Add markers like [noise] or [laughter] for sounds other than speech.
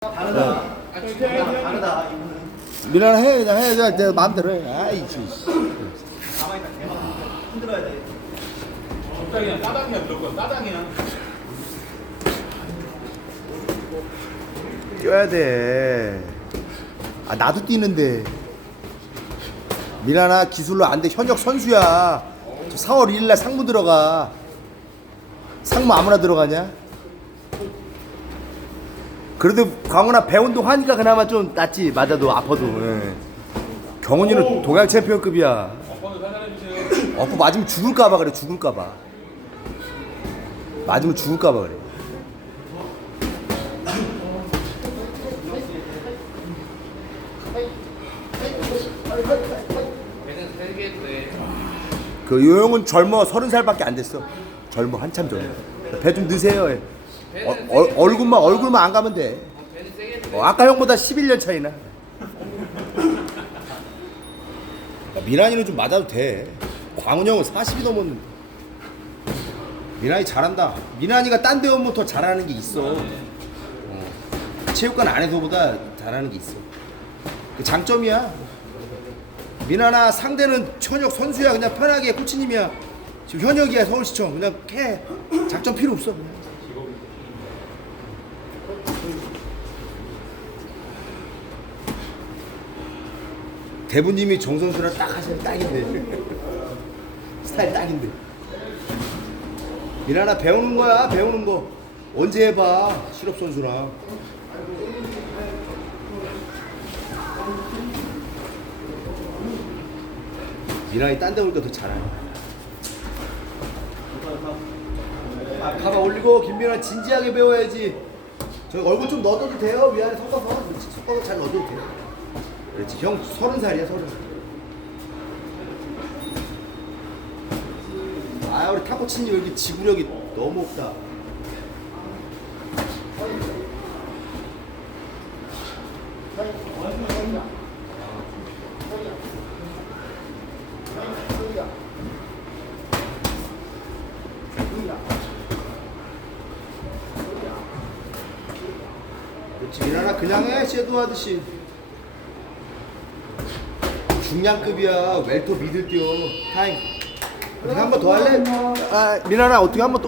다르다. 다르다. 이거는 미나나 해 그냥 해 그냥 내 마음대로 해. 아이씨. 가만히 딱 대만 흔들어야 돼. 적당히야 따당이야 무조건 따당이야 뛰어야 돼 아 나도 뛰는데. 미나나 기술로 안 돼. 현역 선수야. 저 4월 1일 날 상무 들어가. 상무 아무나 들어가냐 그래도 강훈아 배운동 하니까 그나마 좀 낫지 맞아도 아파도. 예. 경훈이는 동양 챔피언급이야. 어프 맞으면 죽을까봐 그래 죽을까봐. 맞으면 죽을까봐 그래. 그 요영은 젊어. 서른 살밖에 안 됐어. 젊어 한참 젊어. 배좀 넣으세요. 예. 어, 어, 얼굴만 얼굴만 안 가면 돼. 어, 아까 형보다 11년 차이나? 야, 미란이는 좀 맞아도 돼. 광훈 형은 40이 넘었는데. 미란이 잘한다. 미란이가 딴데 오면 더 잘하는 게 있어. 어. 체육관 안에서보다 잘하는 게 있어. 그 장점이야. 미나나 상대는 현역 선수야. 그냥 편하게 코치님이야. 지금 현역이야 서울시청. 그냥 해. 작전 필요 없어. 그냥. 대부님이 정선수랑 딱 하시는 딱인데. [laughs] 스타일 딱인데. 미나나 배우는 거야 배우는 거. 언제 해봐 실업 선수랑. 미나이 딴데 올까 더 잘하네. 아, 가봐 올리고 김민아 진지하게 배워야지. 저 얼굴 좀 넣어도 돼요? 위안에 섞어서? 섞어서 잘 넣어도 돼요 그렇지. 형 서른 살이야 서른 아 우리 타코치님 여기 지구력이 너무 없다. 그렇지. 미나나 그냥 해 섀도우 하듯이 중량급이야. 웰터 미들 뛰어. 타임. 어떻게 한번 더 할래? 아 미나나 어떻게 한번더